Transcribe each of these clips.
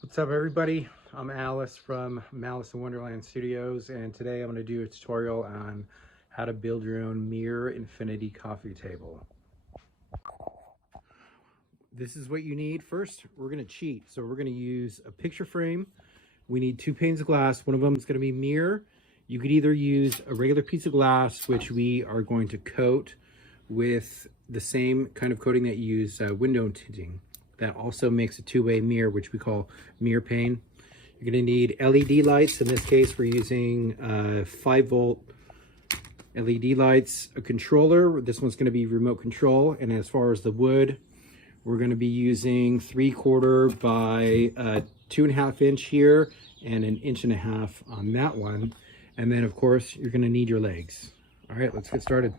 What's up, everybody? I'm Alice from Malice in Wonderland Studios, and today I'm going to do a tutorial on how to build your own mirror infinity coffee table. This is what you need. First, we're going to cheat. So we're going to use a picture frame. We need 2 panes of glass. One of them is going to be mirror. You could either use a regular piece of glass, which we are going to coat with the same kind of coating that you use window tinting. That also makes a two-way mirror, which we call mirror pane. You're going to need LED lights. In this case, we're using 5-volt LED lights, a controller. This one's going to be remote control. And as far as the wood, we're going to be using 3/4 by 2.5 inch here and 1.5 inches on that one. And then, of course, you're going to need your legs. All right, let's get started.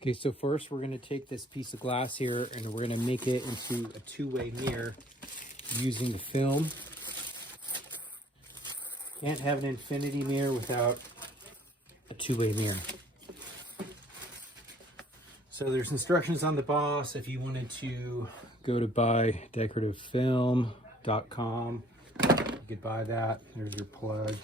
Okay, so first we're going to take this piece of glass here and we're going to make it into a two-way mirror using the film. Can't have an infinity mirror without a two-way mirror. So there's instructions on the box if you wanted to go to buydecorativefilm.com. You could buy that. There's your plug.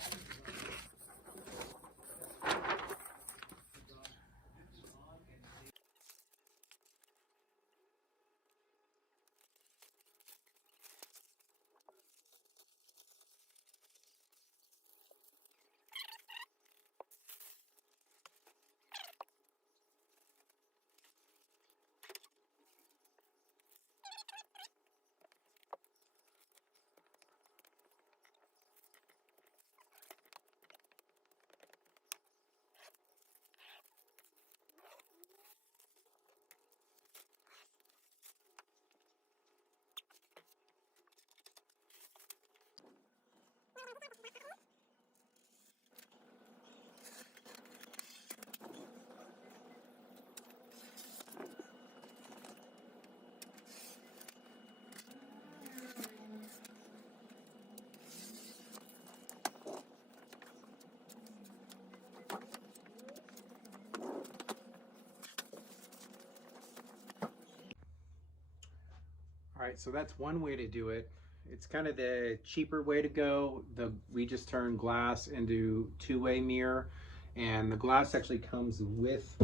All right, so that's one way to do it. It's kind of the cheaper way to go. We just turn glass into two-way mirror, and the glass actually comes with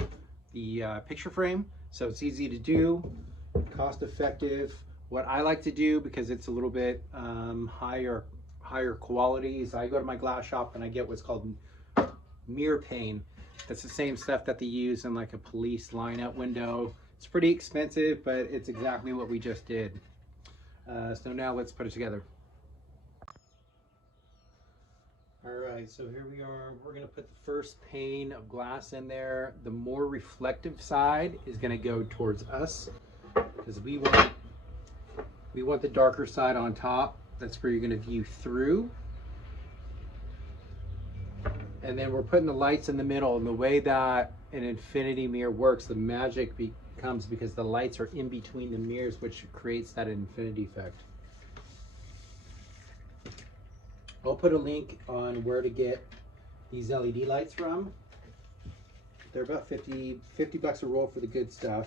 the picture frame, so it's easy to do, cost effective. What I like to do, because it's a little bit higher quality, is I go to my glass shop and I get what's called mirror pane. That's the same stuff that they use in like a police line-out window. It's pretty expensive, but it's exactly what we just did. So now let's put it together. All right, so here we are. We're gonna put the first pane of glass in there. The more reflective side is gonna go towards us because we want the darker side on top. That's where you're gonna view through. And then we're putting the lights in the middle, and the way that an infinity mirror works, the magic comes because the lights are in between the mirrors, which creates that infinity effect. I'll put a link on where to get these LED lights from. They're about 50 bucks a roll for the good stuff.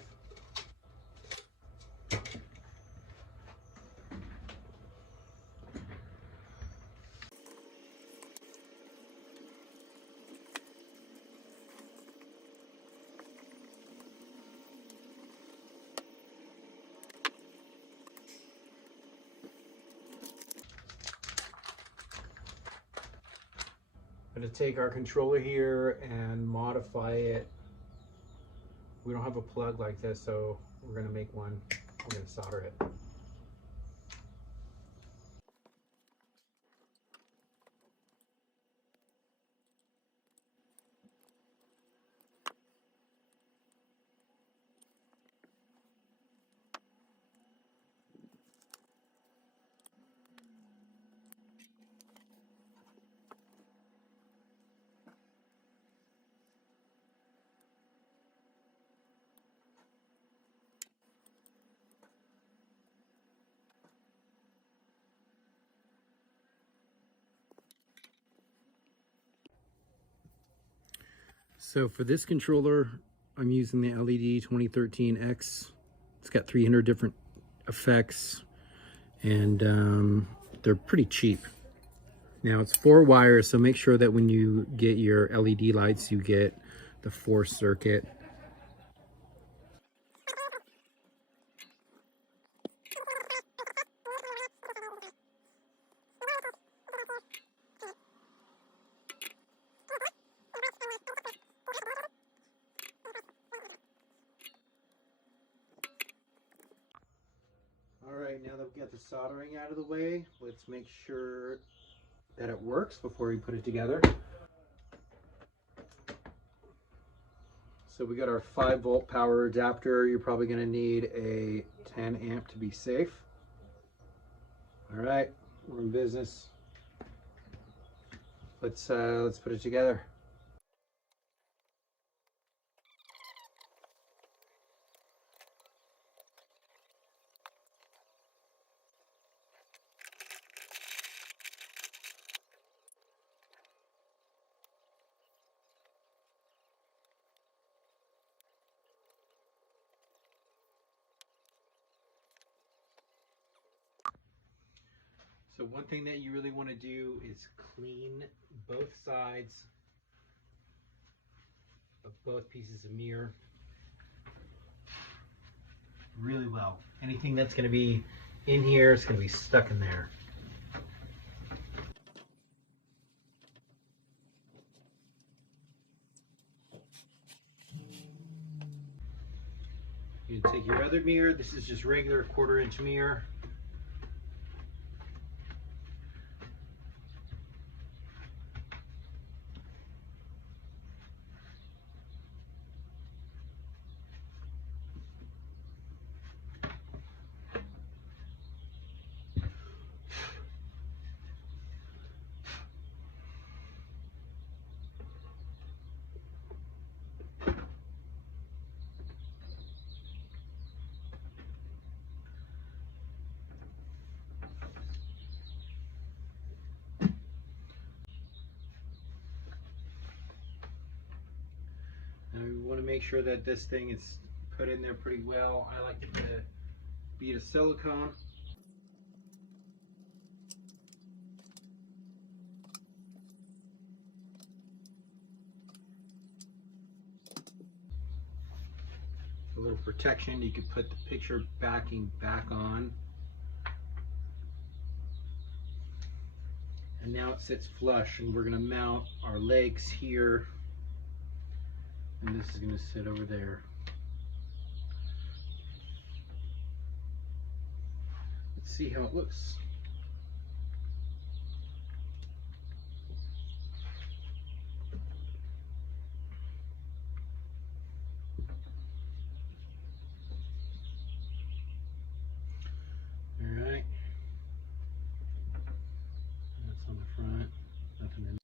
I'm going to take our controller here and modify it. We don't have a plug like this, so we're going to make one. We're going to solder it. So for this controller, I'm using the LED 2013X. It's got 300 different effects. and they're pretty cheap. Now it's 4 wires, so make sure that when you get your LED lights, you get the 4 circuit. All right, now that we've got the soldering out of the way, let's make sure that it works before we put it together. So we got our 5-volt power adapter. You're probably going to need a 10 amp to be safe. All right, we're in business. Let's put it together. So one thing that you really want to do is clean both sides of both pieces of mirror really well. Anything that's going to be in here is going to be stuck in there. You take your other mirror. This is just regular 1/4 inch mirror. Now we want to make sure that this thing is put in there pretty well. I like to put a bead of silicone. A little protection. You could put the picture backing back on. And now it sits flush, and we're going to mount our legs here, and this is going to sit over there. Let's see how it looks. All right. That's on the front. Nothing in.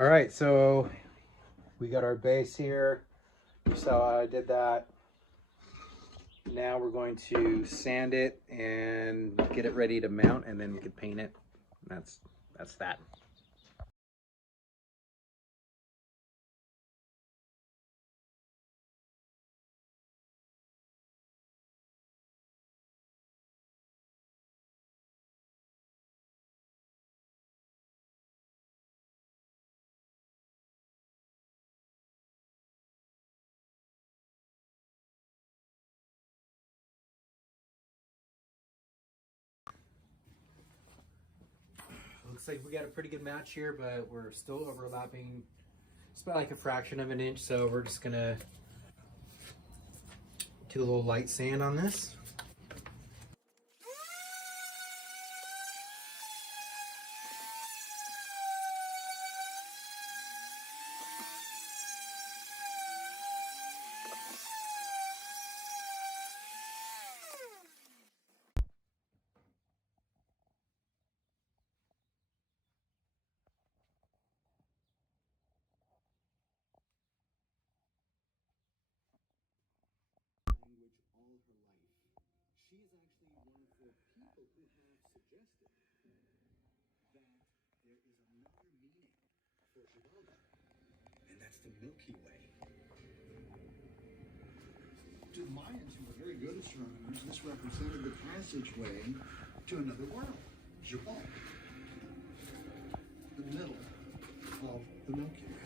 All right, so we got our base here. You saw how I did that. Now we're going to sand it and get it ready to mount, and then we can paint it. That's that. Looks like we got a pretty good match here, but we're still overlapping. It's about like a fraction of an inch, so we're just gonna do a little light sand on this. All her life. She is actually one of the people who have suggested that there is another meaning for Xibalba, and that's the Milky Way. To the Mayans, who were very good astronomers, this represented the passageway to another world, Xibalba, the middle of the Milky Way.